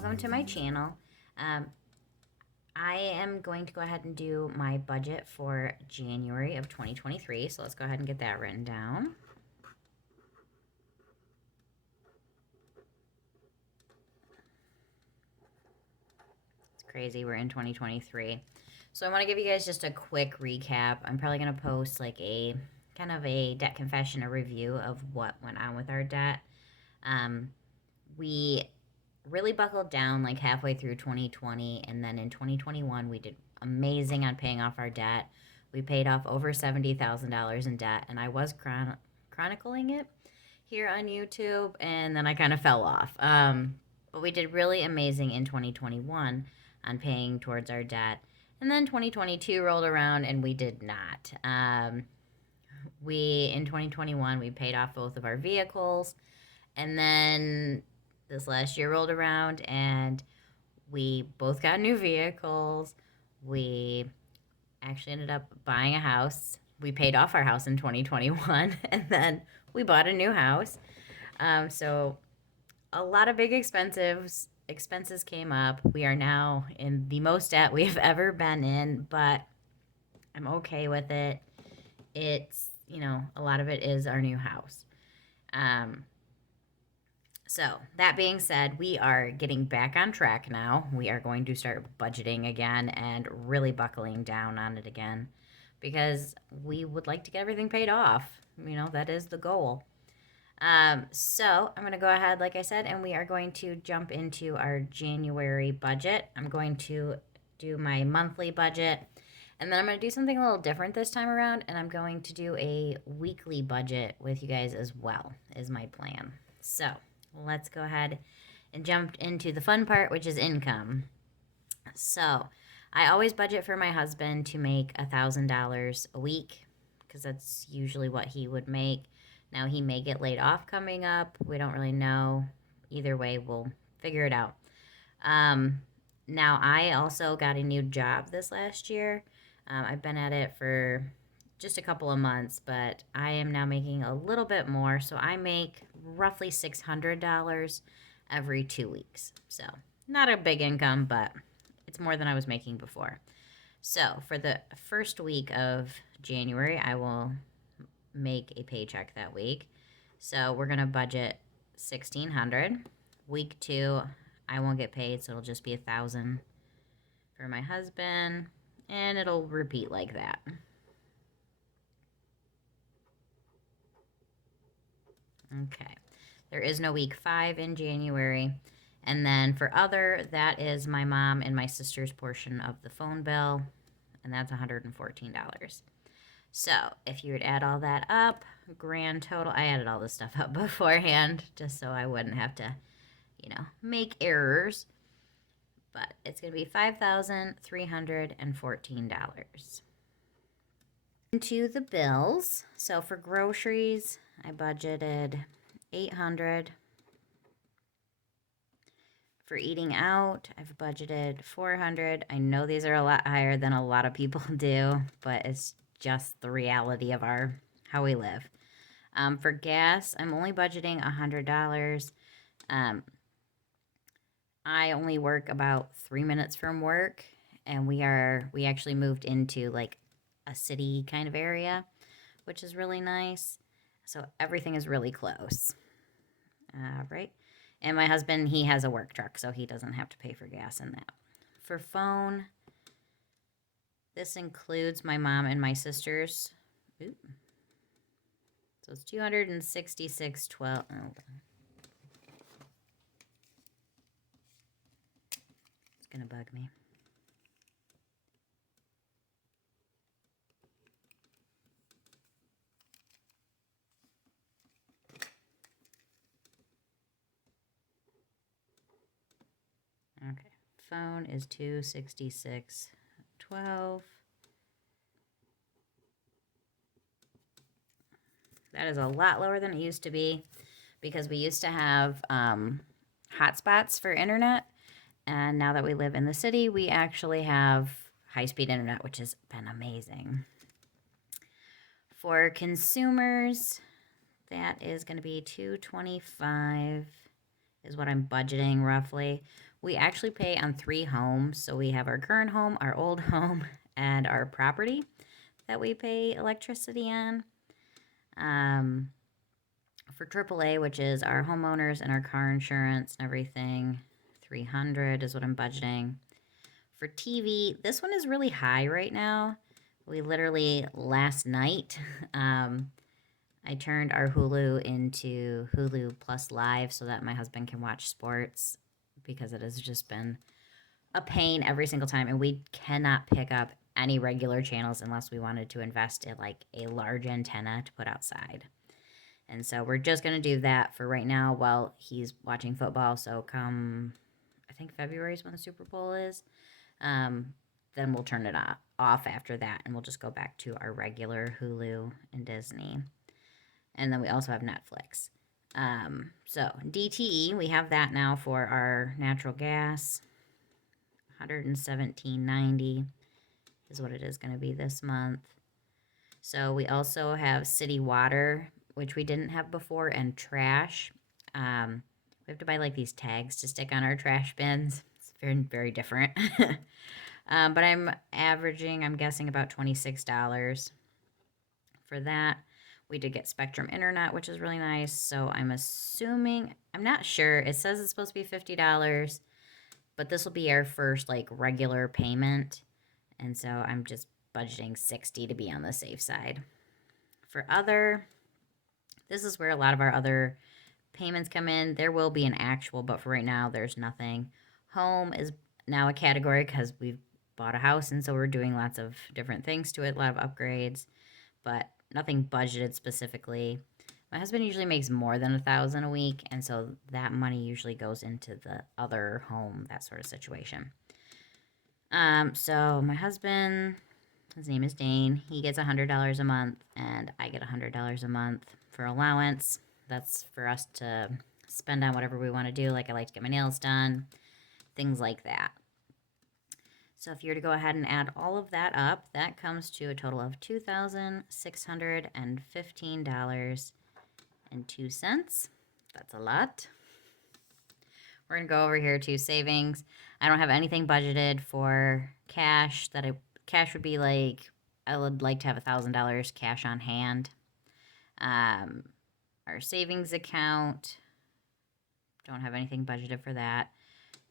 welcome to my channel. Um, I am going to go ahead and do my budget for January of 2023. So let's go ahead and get that written down. It's crazy, we're in 2023. So I want to give you guys just a quick recap. I'm probably going to post like a kind of a debt confession, a review of what went on with our debt. We really buckled down like halfway through 2020, and then in 2021 we did amazing on paying off our debt. We paid off over $70,000 in debt, and I was chronicling it here on YouTube, and then I kind of fell off. But we did really amazing in 2021 on paying towards our debt, and then 2022 rolled around and we did not. We in 2021 we paid off both of our vehicles, and then this last year rolled around and we both got new vehicles. We actually ended up buying a house. We paid off our house in 2021 and then we bought a new house. So a lot of big expenses came up. We are now in the most debt we have ever been in, but I'm okay with it. It's, a lot of it is our new house. So, that being said, we are getting back on track now. We are going to start budgeting again and really buckling down on it again because we would like to get everything paid off. That is the goal. So, I'm going to go ahead, like I said, and we are going to jump into our January budget. I'm going to do my monthly budget, and then I'm going to do something a little different this time around, and I'm going to do a weekly budget with you guys as well, is my plan. So, let's go ahead and jump into the fun part, which is income. So I always budget for my husband to make $1,000 a week because that's usually what he would make. Now he may get laid off coming up. We don't really know. Either way, we'll figure it out. Now I also got a new job this last year. I've been at it for just a couple of months, but I am now making a little bit more. So I make roughly $600 every 2 weeks. So not a big income, but it's more than I was making before. So for the first week of January, I will make a paycheck that week. So we're going to budget $1,600. Week 2, I won't get paid, so it'll just be $1,000 for my husband, and it'll repeat like that. Okay. There is no week 5 in January. And then for other, that is my mom and my sister's portion of the phone bill, and that's $114. So if you would add all that up, grand total, I added all this stuff up beforehand just so I wouldn't have to, make errors. But it's going to be $5,314. Into the bills. So for groceries, I budgeted $800. For eating out, I've budgeted $400. I know these are a lot higher than a lot of people do, but it's just the reality of how we live. For gas, I'm only budgeting $100. I only work about 3 minutes from work, and we actually moved into like a city kind of area, which is really nice. So everything is really close. Right. And my husband, he has a work truck, so he doesn't have to pay for gas in that. For phone, this includes my mom and my sister's. Ooh. So it's $266.12. Oh. It's going to bug me. Okay, phone is $266.12. That is a lot lower than it used to be because we used to have hotspots for internet, and now that we live in the city, we actually have high-speed internet, which has been amazing. For consumers, that is going to be $225 is what I'm budgeting roughly. We actually pay on 3 homes. So we have our current home, our old home, and our property that we pay electricity on. For AAA, which is our homeowners and our car insurance and everything, 300 is what I'm budgeting. For TV, this one is really high right now. We literally last night, I turned our Hulu into Hulu Plus Live so that my husband can watch sports because it has just been a pain every single time, and we cannot pick up any regular channels unless we wanted to invest in like a large antenna to put outside. And so we're just going to do that for right now while he's watching football. So come, I think February is when the Super Bowl is. Then we'll turn it off after that, and we'll just go back to our regular Hulu and Disney. And then we also have Netflix. So DTE, we have that now for our natural gas. $117.90 is what it is going to be this month. So we also have city water, which we didn't have before, and trash. We have to buy like these tags to stick on our trash bins. It's very, very different. But I'm guessing about $26 for that. We did get Spectrum Internet, which is really nice. So I'm assuming, I'm not sure. It says it's supposed to be $50, but this will be our first like regular payment. And so I'm just budgeting $60 to be on the safe side. For other, this is where a lot of our other payments come in. There will be an actual, but for right now, there's nothing. Home is now a category because we've bought a house, and so we're doing lots of different things to it, a lot of upgrades, but nothing budgeted specifically. My husband usually makes more than $1,000 a week, and so that money usually goes into the other home, that sort of situation. So my husband, his name is Dane. He gets $100 a month, and I get $100 a month for allowance. That's for us to spend on whatever we want to do. Like I like to get my nails done, things like that. So if you were to go ahead and add all of that up, that comes to a total of $2,615.02. That's a lot. We're going to go over here to savings. I don't have anything budgeted for cash. Cash would be like, I would like to have $1,000 cash on hand. Our savings account, don't have anything budgeted for that.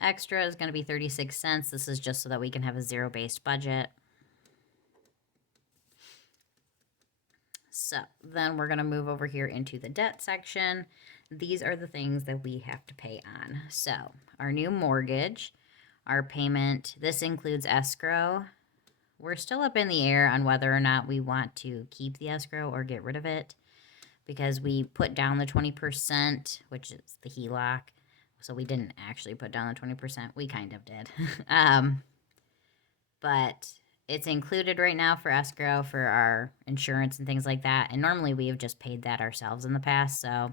Extra is going to be 36 cents. This is just so that we can have a zero-based budget. So then we're going to move over here into the debt section. These are the things that we have to pay on. So our new mortgage, our payment, this includes escrow. We're still up in the air on whether or not we want to keep the escrow or get rid of it because we put down the 20%, which is the HELOC. So we didn't actually put down the 20%. We kind of did. But it's included right now for escrow for our insurance and things like that. And normally we have just paid that ourselves in the past. So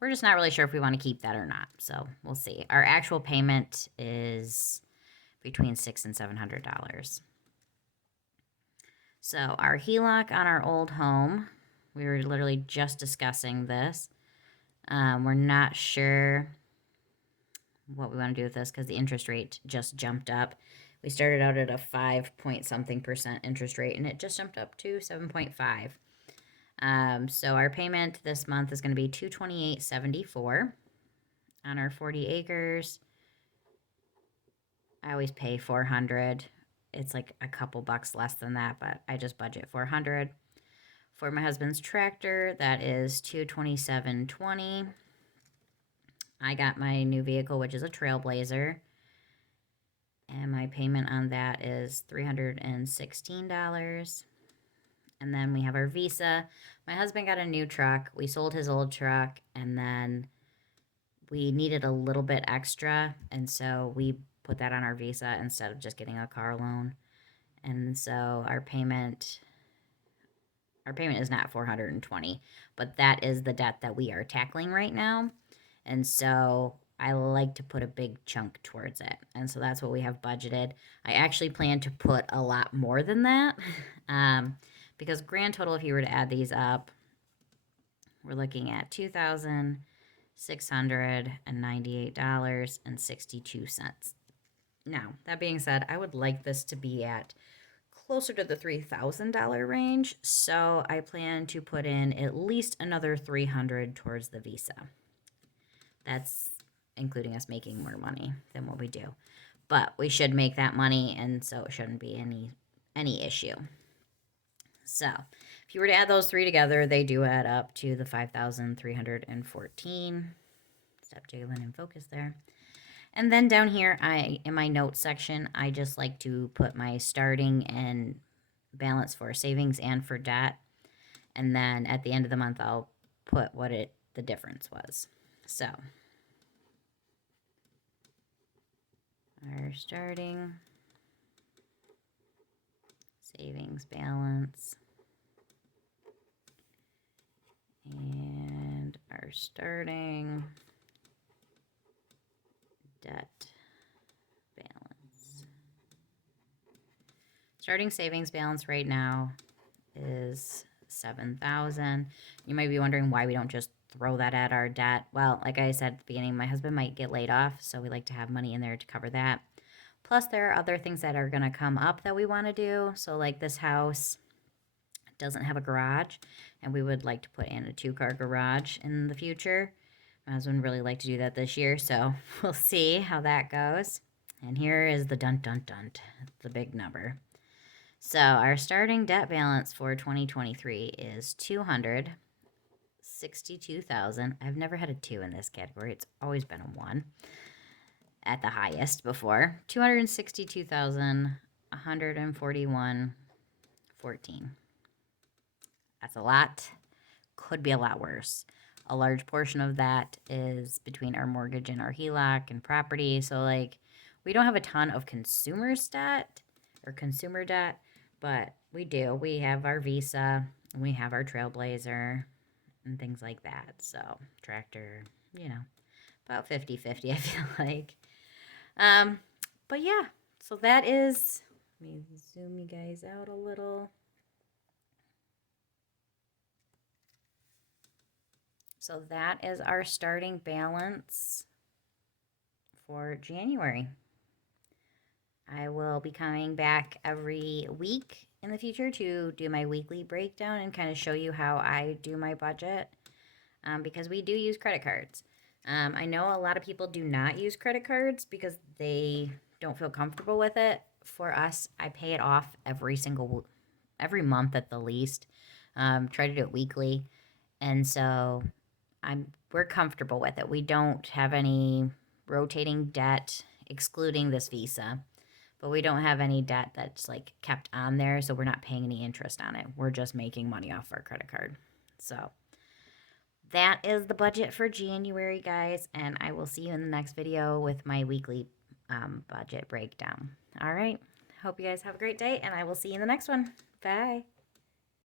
we're just not really sure if we want to keep that or not. So we'll see. Our actual payment is between $600 and $700. So our HELOC on our old home, we were literally just discussing this. We're not sure what we want to do with this because the interest rate just jumped up. We started out at a 5-point-something% interest rate, and it just jumped up to 7.5. So our payment this month is going to be $228.74 on our 40 acres. I always pay $400. It's like a couple bucks less than that, but I just budget $400. For my husband's tractor, that is $227.20. I got my new vehicle, which is a Trailblazer, and my payment on that is $316. And then we have our Visa. My husband got a new truck. We sold his old truck, and then we needed a little bit extra, and so we put that on our Visa instead of just getting a car loan. And so our payment is not $420, but that is the debt that we are tackling right now. And so I like to put a big chunk towards it. And so that's what we have budgeted. I actually plan to put a lot more than that because grand total, if you were to add these up, we're looking at $2,615 $698.62. Now, that being said, I would like this to be at closer to the $3,000 range, so I plan to put in at least another $300 towards the Visa. That's including us making more money than what we do. But we should make that money, and so it shouldn't be any issue. So, if you were to add those three together, they do add up to the 5,314. Stop jiggling in focus there. And then down here, in my notes section, I just like to put my starting and balance for savings and for debt. And then at the end of the month, I'll put what the difference was. So, our starting savings balance and our starting debt balance. Starting savings balance right now is $7,000. You might be wondering why we don't just throw that at our debt. Well, like I said at the beginning, my husband might get laid off, so we like to have money in there to cover that. Plus, there are other things that are going to come up that we want to do. So, like this house doesn't have a garage, and we would like to put in a 2-car garage in the future. My husband would really like to do that this year, so we'll see how that goes. And here is the dun-dun-dun, the big number. So our starting debt balance for 2023 is $262,000. I've never had a 2 in this category. It's always been a 1 at the highest before. $262,141.14. That's a lot. Could be a lot worse. A large portion of that is between our mortgage and our HELOC and property. So, like, we don't have a ton of consumer debt, but we do. We have our Visa, and we have our Trailblazer, and things like that. So, tractor, about 50-50, I feel like. But yeah, so that is, let me zoom you guys out a little. So that is our starting balance for January. I will be coming back every week in the future to do my weekly breakdown and kind of show you how I do my budget, because we do use credit cards. I know a lot of people do not use credit cards because they don't feel comfortable with it. For us, I pay it off every month at the least. Try to do it weekly, and so we're comfortable with it. We don't have any rotating debt, excluding this Visa, but we don't have any debt that's like kept on there, so we're not paying any interest on it. We're just making money off our credit card. So that is the budget for January, guys, and I will see you in the next video with my weekly budget breakdown. All right. Hope you guys have a great day, and I will see you in the next one. Bye.